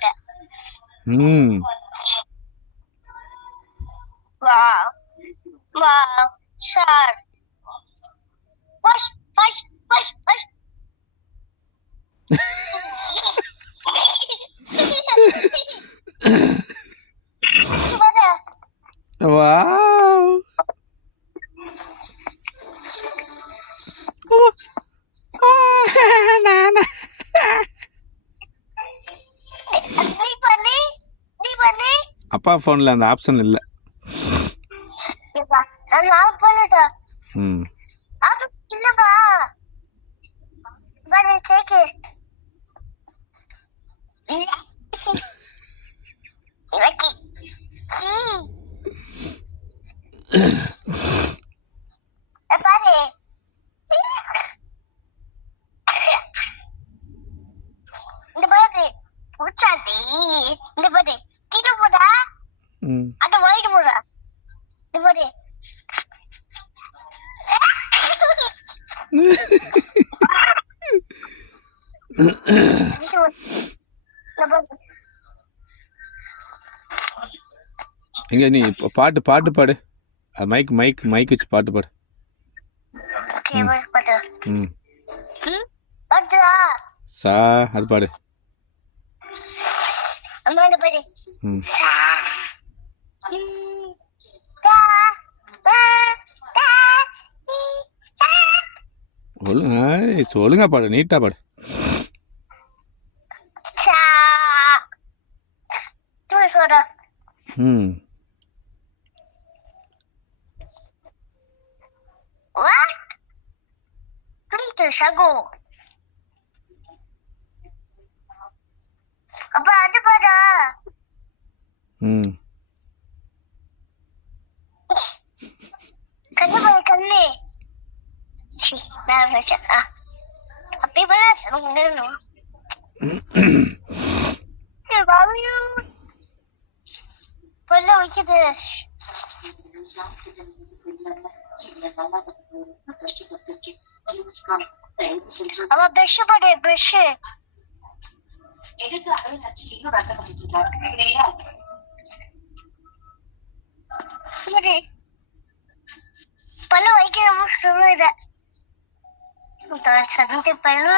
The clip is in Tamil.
மாட்டேன். Sir wash wash wash wash Wow. Nana. அப்பா ஃபோனில் அந்த ஆப்ஷன் இல்லை. அந்த வாயிட்டு போடா இந்த பாரு எங்க நீ பாட்டு பாட்டு பாடு. மைக் மைக் மைக் வச்சு பாட்டு பாடு. சா அது பாடு. சொல்லுங்க பாடு, நீட்டா பாடு. அப்பா அது பாடா. கண்ணு அப்படி பண்ண பொல்ல வச்சது அவ பிரஷ் போடு பிரஷ் பல்ல வைக்க சொல்லுற சதிட்டு பல்லு